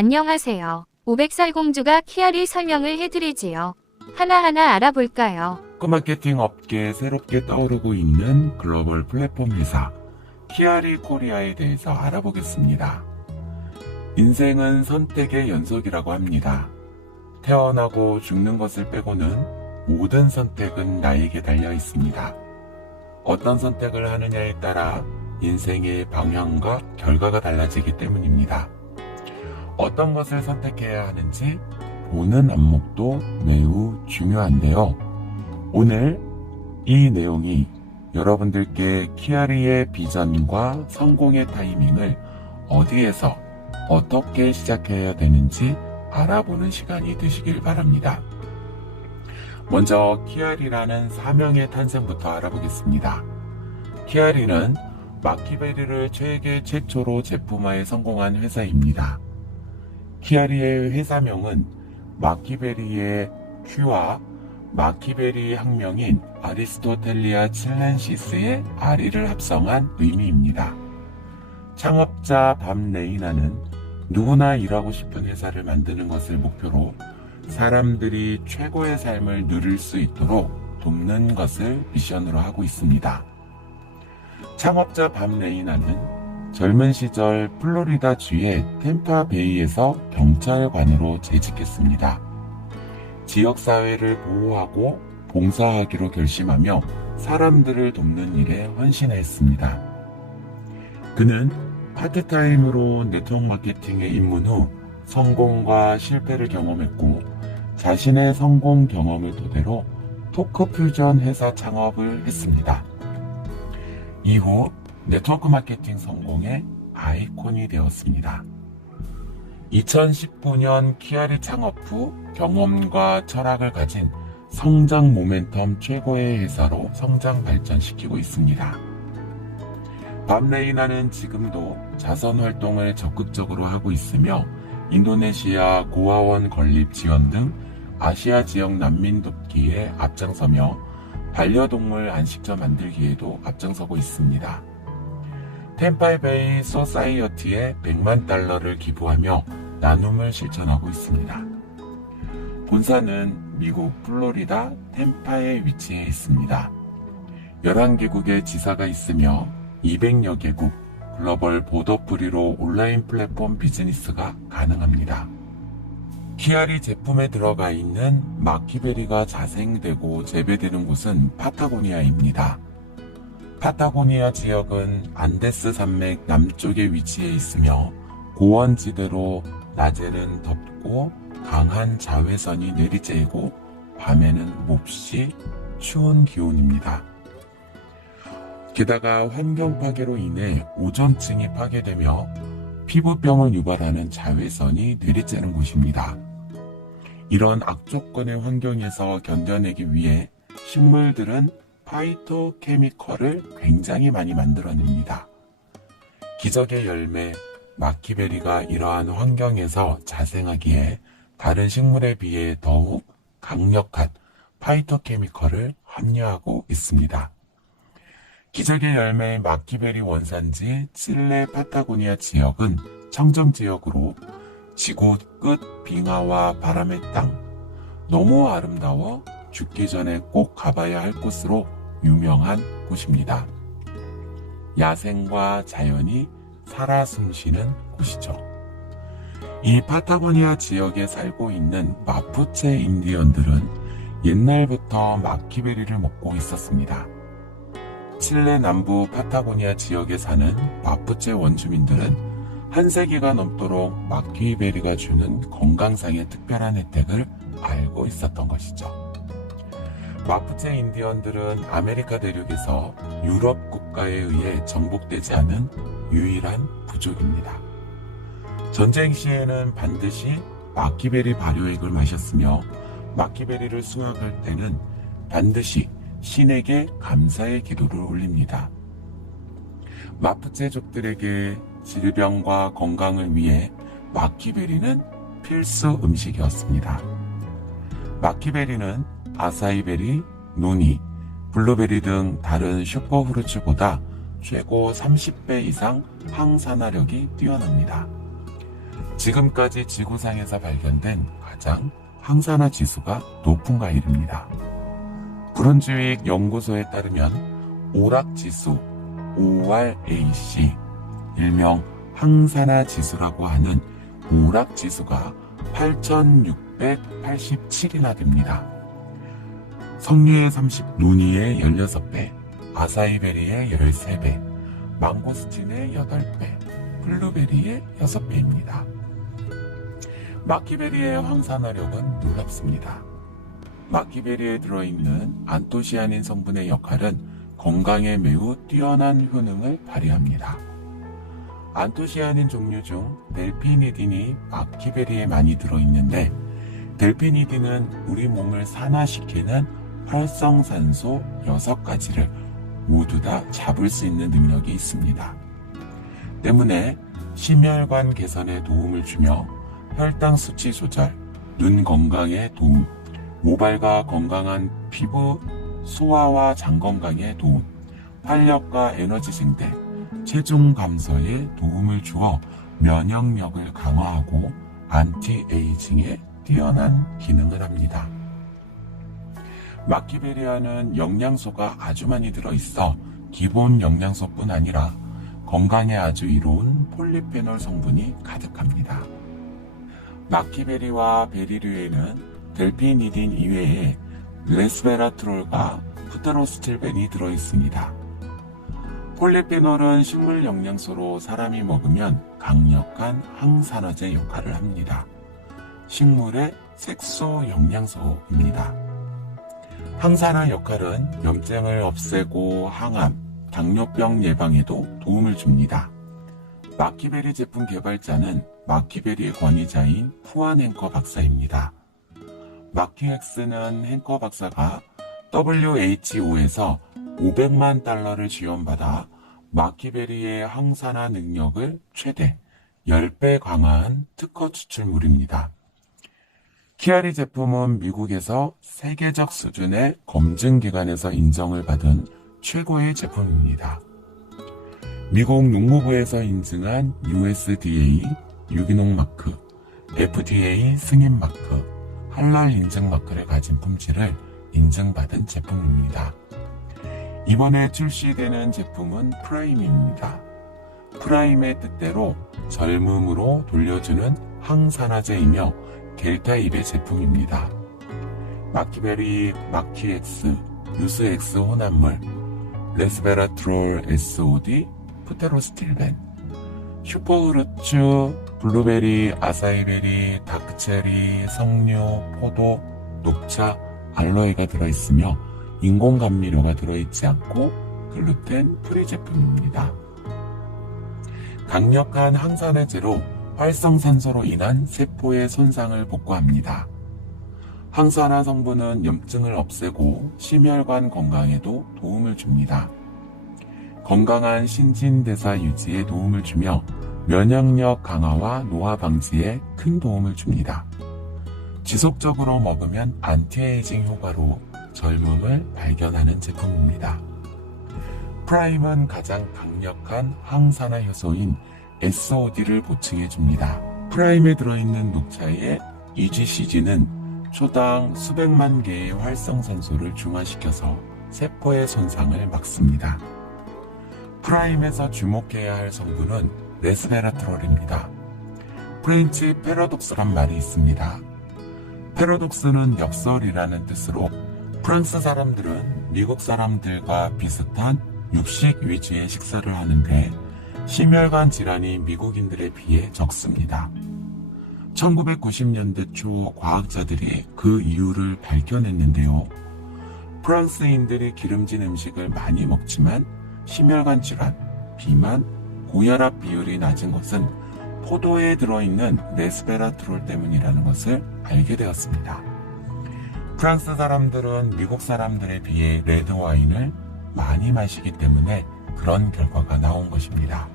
안녕하세요. 500살 공주가 키아리 설명을 해드리지요. 하나하나 알아볼까요? 마케팅 업계에 새롭게 떠오르고 있는 글로벌 플랫폼 회사 키아리 코리아에 대해서 알아보겠습니다. 인생은 선택의 연속이라고 합니다. 태어나고 죽는 것을 빼고는 모든 선택은 나에게 달려 있습니다. 어떤 선택을 하느냐에 따라 인생의 방향과 결과가 달라지기 때문입니다. 어떤 것을 선택해야 하는지 보는 안목도 매우 중요한데요. 오늘 이 내용이 여러분들께 키아리의 비전과 성공의 타이밍을 어디에서 어떻게 시작해야 되는지 알아보는 시간이 되시길 바랍니다. 먼저 키아리라는 사명의 탄생부터 알아보겠습니다. 키아리는 마키베리를 세계 최초로 제품화에 성공한 회사입니다. 키아리의 회사명은 마키베리의 Q와 마키베리 학명인 아리스토텔리아 칠렌시스의 아리를 합성한 의미입니다. 창업자 밥 레이나는 누구나 일하고 싶은 회사를 만드는 것을 목표로 사람들이 최고의 삶을 누릴 수 있도록 돕는 것을 미션으로 하고 있습니다. 창업자 밥 레이나는 젊은 시절 플로리다주의 템파베이에서 경찰관으로 재직했습니다. 지역사회를 보호하고 봉사하기로 결심하며 사람들을 돕는 일에 헌신했습니다. 그는 파트타임으로 네트워크 마케팅에 입문 후 성공과 실패를 경험했고 자신의 성공 경험을 토대로 토크 퓨전 회사 창업을 했습니다. 이후 네트워크 마케팅 성공의 아이콘이 되었습니다. 2019년 키아리 창업 후 경험과 철학을 가진 성장 모멘텀 최고의 회사로 성장 발전시키고 있습니다. 밥 레이나는 지금도 자선 활동을 적극적으로 하고 있으며 인도네시아 고아원 건립 지원 등 아시아 지역 난민 돕기에 앞장서며 반려동물 안식처 만들기에도 앞장서고 있습니다. 템파베이 소사이어티에 $1,000,000를 기부하며 나눔을 실천하고 있습니다. 본사는 미국 플로리다 템파에 위치해 있습니다. 11개국의 지사가 있으며 200여 개국 글로벌 보더프리로 온라인 플랫폼 비즈니스가 가능합니다. 키아리 제품에 들어가 있는 마키베리가 자생되고 재배되는 곳은 파타고니아입니다. 파타고니아 지역은 안데스 산맥 남쪽에 위치해 있으며 고원지대로 낮에는 덥고 강한 자외선이 내리쬐고 밤에는 몹시 추운 기온입니다. 게다가 환경 파괴로 인해 오존층이 파괴되며 피부병을 유발하는 자외선이 내리쬐는 곳입니다. 이런 악조건의 환경에서 견뎌내기 위해 식물들은 파이토케미컬을 굉장히 많이 만들어냅니다. 기적의 열매 마키베리가 이러한 환경에서 자생하기에 다른 식물에 비해 더욱 강력한 파이토케미컬을 함유하고 있습니다. 기적의 열매 마키베리 원산지 칠레 파타고니아 지역은 청정지역으로 지구 끝 빙하와 바람의 땅, 너무 아름다워 죽기 전에 꼭 가봐야 할 곳으로 유명한 곳입니다. 야생과 자연이 살아 숨쉬는 곳이죠. 이 파타고니아 지역에 살고 있는 마푸체 인디언들은 옛날부터 마키베리를 먹고 있었습니다. 칠레 남부 파타고니아 지역에 사는 마푸체 원주민들은 한 세기가 넘도록 마키베리가 주는 건강상의 특별한 혜택을 알고 있었던 것이죠. 마푸체 인디언들은 아메리카 대륙에서 유럽 국가에 의해 정복되지 않은 유일한 부족입니다. 전쟁 시에는 반드시 마키베리 발효액을 마셨으며 마키베리를 수확할 때는 반드시 신에게 감사의 기도를 올립니다. 마푸체족들에게 질병과 건강을 위해 마키베리는 필수 음식이었습니다. 마키베리는 아사이베리, 노니, 블루베리 등 다른 슈퍼후르츠보다 최고 30배 이상 항산화력이 뛰어납니다. 지금까지 지구상에서 발견된 가장 항산화 지수가 높은 과일입니다. 브론즈윅 연구소에 따르면 오락지수 ORAC, 일명 항산화 지수라고 하는 오락지수가 8,687이나 됩니다. 석류의 30, 누니의 16배, 아사이베리의 13배, 망고스틴의 8배, 블루베리의 6배입니다. 마키베리의 황산화력은 놀랍습니다. 마키베리에 들어있는 안토시아닌 성분의 역할은 건강에 매우 뛰어난 효능을 발휘합니다. 안토시아닌 종류 중 델피니딘이 마키베리에 많이 들어있는데, 델피니딘은 우리 몸을 산화시키는 활성산소 6가지를 모두 다 잡을 수 있는 능력이 있습니다. 때문에 심혈관 개선에 도움을 주며 혈당 수치 조절, 눈 건강에 도움, 모발과 건강한 피부, 소화와 장 건강에 도움, 활력과 에너지 증대, 체중 감소에 도움을 주어 면역력을 강화하고 안티에이징에 뛰어난 기능을 합니다. 마키베리아는 영양소가 아주 많이 들어있어 기본 영양소뿐 아니라 건강에 아주 이로운 폴리페놀 성분이 가득합니다. 마키베리와 베리류에는 델피니딘 이외에 레스베라트롤과 푸테로스틸벤이 들어있습니다. 폴리페놀은 식물 영양소로 사람이 먹으면 강력한 항산화제 역할을 합니다. 식물의 색소 영양소입니다. 항산화 역할은 염증을 없애고 항암, 당뇨병 예방에도 도움을 줍니다. 마키베리 제품 개발자는 마키베리의 권위자인 후안 헨커 박사입니다. 마키엑스는 헨커 박사가 WHO에서 500만 달러를 지원받아 마키베리의 항산화 능력을 최대 10배 강화한 특허 추출물입니다. 키아리 제품은 미국에서 세계적 수준의 검증기관에서 인정을 받은 최고의 제품입니다. 미국 농무부에서 인증한 USDA 유기농 마크, FDA 승인 마크, 할랄 인증 마크를 가진 품질을 인증받은 제품입니다. 이번에 출시되는 제품은 프라임입니다. 프라임의 뜻대로 젊음으로 돌려주는 항산화제이며 델타입의 제품입니다. 마키베리, 마키엑스, 유스엑스 혼합물, 레스베라트롤 SOD, 푸테로스틸벤, 슈퍼후르츠, 블루베리, 아사이베리, 다크체리, 석류, 포도, 녹차, 알로에가 들어있으며 인공감미료가 들어있지 않고 글루텐 프리 제품입니다. 강력한 항산화제로 활성산소로 인한 세포의 손상을 복구합니다. 항산화 성분은 염증을 없애고 심혈관 건강에도 도움을 줍니다. 건강한 신진대사 유지에 도움을 주며 면역력 강화와 노화 방지에 큰 도움을 줍니다. 지속적으로 먹으면 안티에이징 효과로 젊음을 발견하는 제품입니다. 프라임은 가장 강력한 항산화 효소인 SOD를 보충해 줍니다. 프라임에 들어있는 녹차의 EGCG는 초당 수백만 개의 활성산소를 중화시켜서 세포의 손상을 막습니다. 프라임에서 주목해야 할 성분은 레스베라트롤입니다. 프렌치 패러독스란 말이 있습니다. 패러독스는 역설이라는 뜻으로 프랑스 사람들은 미국 사람들과 비슷한 육식 위주의 식사를 하는데 심혈관 질환이 미국인들에 비해 적습니다. 1990년대 초 과학자들이 그 이유를 발견했는데요. 프랑스인들이 기름진 음식을 많이 먹지만 심혈관 질환, 비만, 고혈압 비율이 낮은 것은 포도에 들어있는 레스베라트롤 때문이라는 것을 알게 되었습니다. 프랑스 사람들은 미국 사람들에 비해 레드와인을 많이 마시기 때문에 그런 결과가 나온 것입니다.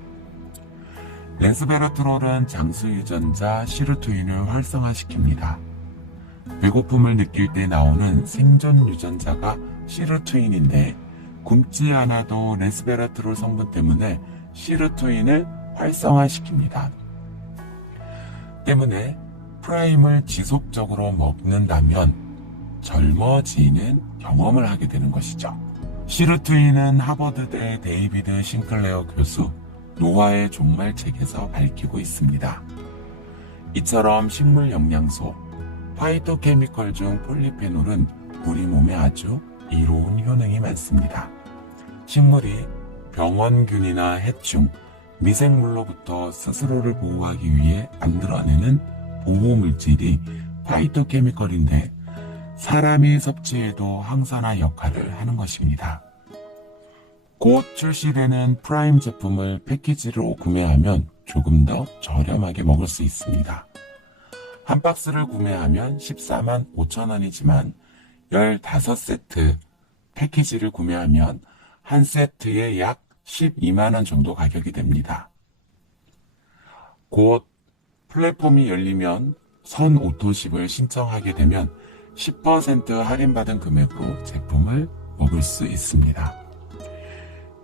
레스베라트롤은 장수 유전자 시르투인을 활성화시킵니다. 배고픔을 느낄 때 나오는 생존 유전자가 시르투인인데 굶지 않아도 레스베라트롤 성분 때문에 시르투인을 활성화시킵니다. 때문에 프라임을 지속적으로 먹는다면 젊어지는 경험을 하게 되는 것이죠. 시루트이는 하버드대 데이비드 싱클레어 교수 노화의 종말책에서 밝히고 있습니다. 이처럼 식물 영양소, 파이토케미컬 중 폴리페놀은 우리 몸에 아주 이로운 효능이 많습니다. 식물이 병원균이나 해충, 미생물로부터 스스로를 보호하기 위해 만들어내는 보호물질이 파이토케미컬인데 사람이 섭취해도 항산화 역할을 하는 것입니다. 곧 출시되는 프라임 제품을 패키지로 구매하면 조금 더 저렴하게 먹을 수 있습니다. 한 박스를 구매하면 14만 5천 원이지만 15세트 패키지를 구매하면 한 세트에 약 12만 원 정도 가격이 됩니다. 곧 플랫폼이 열리면 선 오토십을 신청하게 되면 10% 할인받은 금액으로 제품을 먹을 수 있습니다.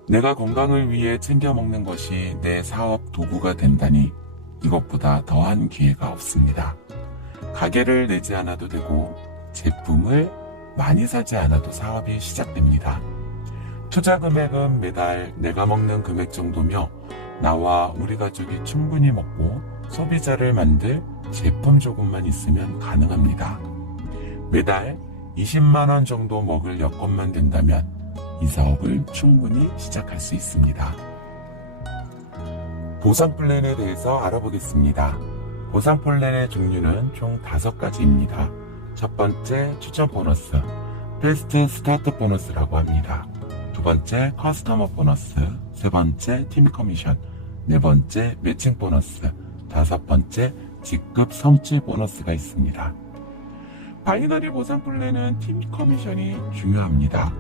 내가 건강을 위해 챙겨 먹는 것이 내 사업 도구가 된다니 이것보다 더한 기회가 없습니다. 가게를 내지 않아도 되고 제품을 많이 사지 않아도 사업이 시작됩니다. 투자 금액은 매달 내가 먹는 금액 정도며 나와 우리 가족이 충분히 먹고 소비자를 만들 제품 조금만 있으면 가능합니다. 매달 20만 원 정도 먹을 여건만 된다면 이 사업을 충분히 시작할 수 있습니다. 보상 플랜에 대해서 알아보겠습니다. 보상 플랜의 종류는 총 5가지입니다. 첫 번째, 추천 보너스, 베스트 스타트 보너스라고 합니다. 두 번째, 커스터머 보너스, 세 번째, 팀 커미션, 네 번째, 매칭 보너스, 다섯 번째, 직급 성취 보너스가 있습니다. 바이너리 보상 플랜은 팀 커미션이 중요합니다.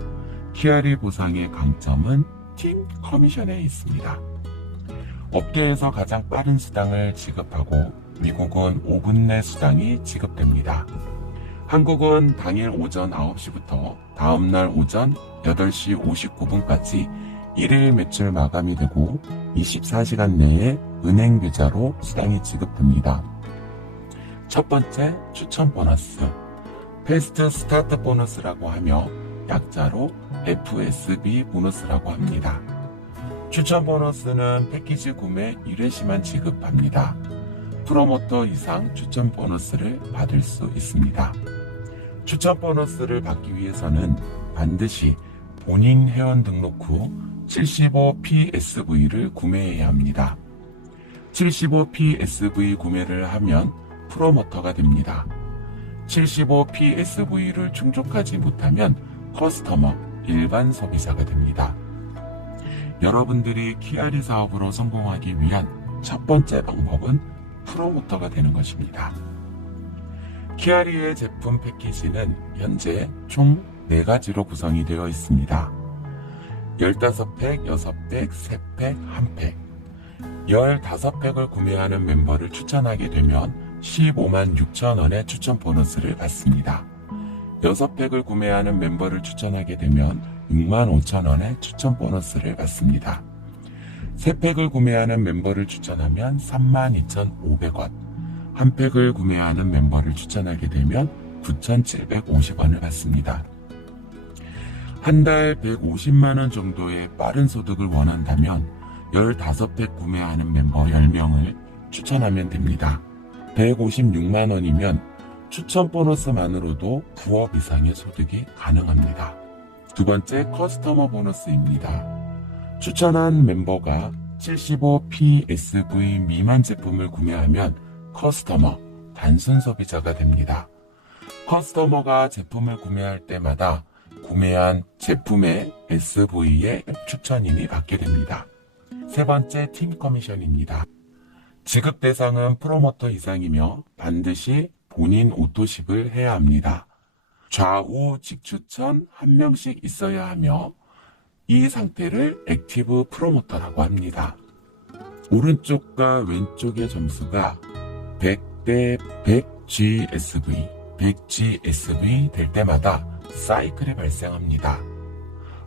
키아리 보상의 강점은 팀 커미션에 있습니다. 업계에서 가장 빠른 수당을 지급하고 미국은 5분 내 수당이 지급됩니다. 한국은 당일 오전 9시부터 다음날 오전 8시 59분까지 일일 매출 마감이 되고 24시간 내에 은행 계좌로 수당이 지급됩니다. 첫 번째, 추천 보너스. 패스트 스타트 보너스라고 하며 약자로 FSB 보너스라고 합니다. 추천 보너스는 패키지 구매 1회시만 지급합니다. 프로모터 이상 추천 보너스를 받을 수 있습니다. 추천 보너스를 받기 위해서는 반드시 본인 회원 등록 후 75PSV를 구매해야 합니다. 75PSV 구매를 하면 프로모터가 됩니다. 75PSV를 충족하지 못하면 커스터머, 일반 소비자가 됩니다. 여러분들이 키아리 사업으로 성공하기 위한 첫 번째 방법은 프로모터가 되는 것입니다. 키아리의 제품 패키지는 현재 총 4가지로 구성이 되어 있습니다. 15팩, 6팩, 3팩, 1팩. 15팩을 구매하는 멤버를 추천하게 되면 15만 6천 원의 추천 보너스를 받습니다. 6팩을 구매하는 멤버를 추천하게 되면 6만 5천 원의 추천 보너스를 받습니다. 3팩을 구매하는 멤버를 추천하면 3만 2,500원, 1팩을 구매하는 멤버를 추천하게 되면 9,750원을 받습니다. 한 달 150만원 정도의 빠른 소득을 원한다면 15팩 구매하는 멤버 10명을 추천하면 됩니다. 156만원이면 추천 보너스만으로도 9억 이상의 소득이 가능합니다. 두 번째, 커스터머 보너스입니다. 추천한 멤버가 75PSV 미만 제품을 구매하면 커스터머, 단순 소비자가 됩니다. 커스터머가 제품을 구매할 때마다 구매한 제품의 SV의 추천인이 받게 됩니다. 세 번째, 팀 커미션입니다. 지급 대상은 프로모터 이상이며 반드시 본인 오토십을 해야 합니다. 좌우 직추천 한 명씩 있어야 하며 이 상태를 액티브 프로모터라고 합니다. 오른쪽과 왼쪽의 점수가 100대 100GSV, 100GSV 될 때마다 사이클이 발생합니다.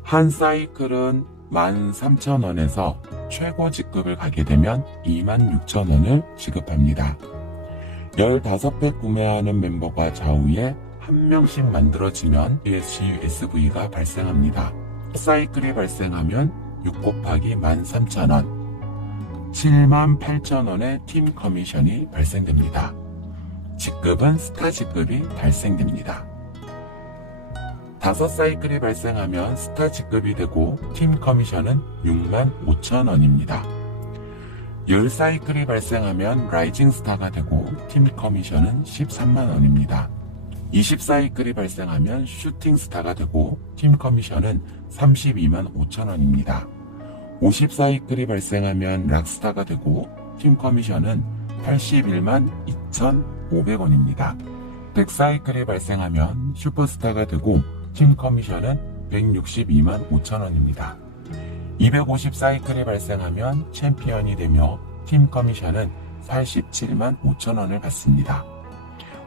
한 사이클은 13,000원에서 최고 직급을 가게 되면 26,000원을 지급합니다. 15배 구매하는 멤버가 좌우에 한 명씩 만들어지면 USV가 발생합니다. 사이클이 발생하면 6 곱하기 13,000원, 78,000원의 팀 커미션이 발생됩니다. 직급은 스타 직급이 발생됩니다. 5사이클이 발생하면 스타 직급이 되고 팀 커미션은 65,000원입니다. 10사이클이 발생하면 라이징 스타가 되고 팀 커미션은 13만원입니다. 20사이클이 발생하면 슈팅 스타가 되고 팀 커미션은 32만 5천원입니다. 50사이클이 발생하면 락스타가 되고 팀 커미션은 81만 2,500원입니다. 100사이클이 발생하면 슈퍼스타가 되고 팀 커미션은 162만 5천원입니다. 250사이클이 발생하면 챔피언이 되며 팀 커미션은 87만 5천원을 받습니다.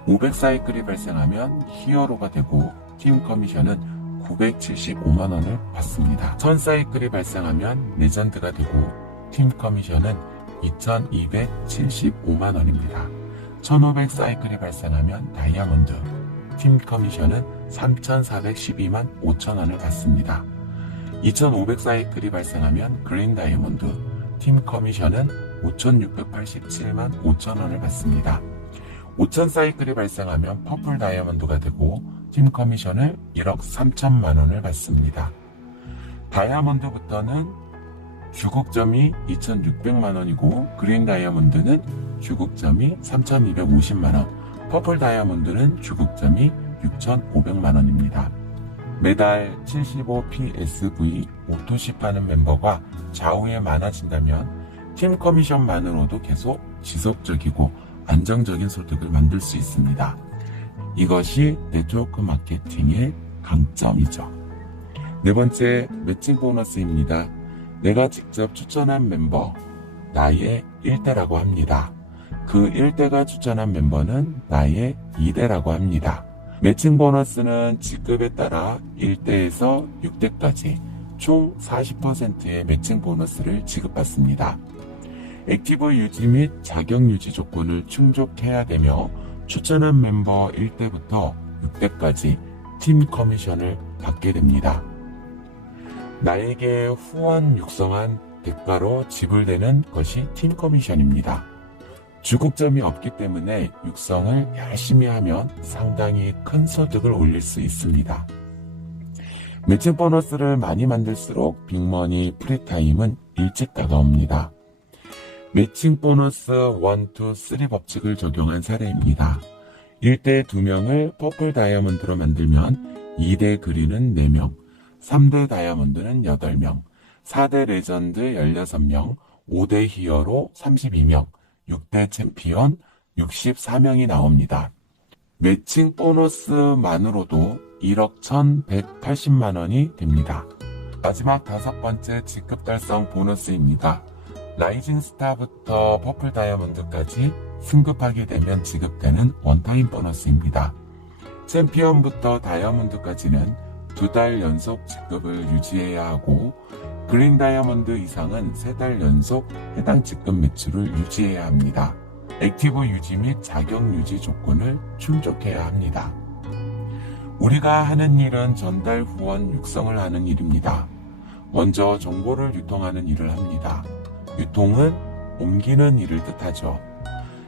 500사이클이 발생하면 히어로가 되고 팀 커미션은 975만원을 받습니다. 1000사이클이 발생하면 레전드가 되고 팀 커미션은 2275만원입니다. 1500사이클이 발생하면 다이아몬드, 팀 커미션은 3412만 5천원을 받습니다. 2500사이클이 발생하면 그린 다이아몬드, 팀 커미션은 5687만 5천원을 받습니다. 5000사이클이 발생하면 퍼플 다이아몬드가 되고 팀 커미션을 1억 3천만원을 받습니다. 다이아몬드부터는 주국점이 2600만원이고 그린 다이아몬드는 주국점이 3250만원, 퍼플 다이아몬드는 주국점이 6500만원입니다. 매달 75PSV 오토십 하는 멤버가 좌우에 많아진다면 팀 커미션만으로도 계속 지속적이고 안정적인 소득을 만들 수 있습니다. 이것이 네트워크 마케팅의 강점이죠. 네 번째, 매칭 보너스입니다. 내가 직접 추천한 멤버, 나의 1대라고 합니다. 그 1대가 추천한 멤버는 나의 2대라고 합니다. 매칭 보너스는 직급에 따라 1대에서 6대까지 총 40%의 매칭 보너스를 지급받습니다. 액티브 유지 및 자격 유지 조건을 충족해야 되며 추천한 멤버 1대부터 6대까지 팀 커미션을 받게 됩니다. 나에게 후원 육성한 대가로 지불되는 것이 팀 커미션입니다. 주국점이 없기 때문에 육성을 열심히 하면 상당히 큰 소득을 올릴 수 있습니다. 매칭 보너스를 많이 만들수록 빅머니 프리타임은 일찍 다가옵니다. 매칭 보너스 1, 2, 3 법칙을 적용한 사례입니다. 1대 2명을 퍼플 다이아몬드로 만들면 2대 그린은 4명, 3대 다이아몬드는 8명, 4대 레전드 16명, 5대 히어로 32명, 6대 챔피언 64명이 나옵니다. 매칭 보너스만으로도 1억 1180만원이 됩니다. 마지막 5번째 직급 달성 보너스입니다. 라이징 스타부터 퍼플 다이아몬드까지 승급하게 되면 지급되는 원타임 보너스입니다. 챔피언부터 다이아몬드까지는 2달 연속 직급을 유지해야 하고 그린 다이아몬드 이상은 3달 연속 해당 직급 매출을 유지해야 합니다. 액티브 유지 및 자격 유지 조건을 충족해야 합니다. 우리가 하는 일은 전달 후원 육성을 하는 일입니다. 먼저 정보를 유통하는 일을 합니다. 유통은 옮기는 일을 뜻하죠.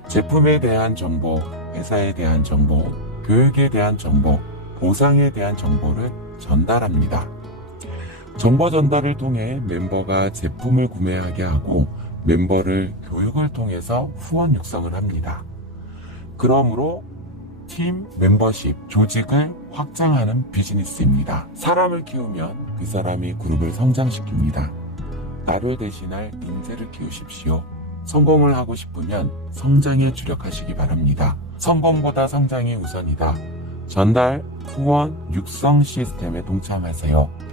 제품에 대한 정보, 회사에 대한 정보, 교육에 대한 정보, 보상에 대한 정보를 전달합니다. 정보 전달을 통해 멤버가 제품을 구매하게 하고 멤버를 교육을 통해서 후원 육성을 합니다. 그러므로 팀 멤버십, 조직을 확장하는 비즈니스입니다. 사람을 키우면 그 사람이 그룹을 성장시킵니다. 나를 대신할 인재를 키우십시오. 성공을 하고 싶으면 성장에 주력하시기 바랍니다. 성공보다 성장이 우선이다. 전달, 후원, 육성 시스템에 동참하세요.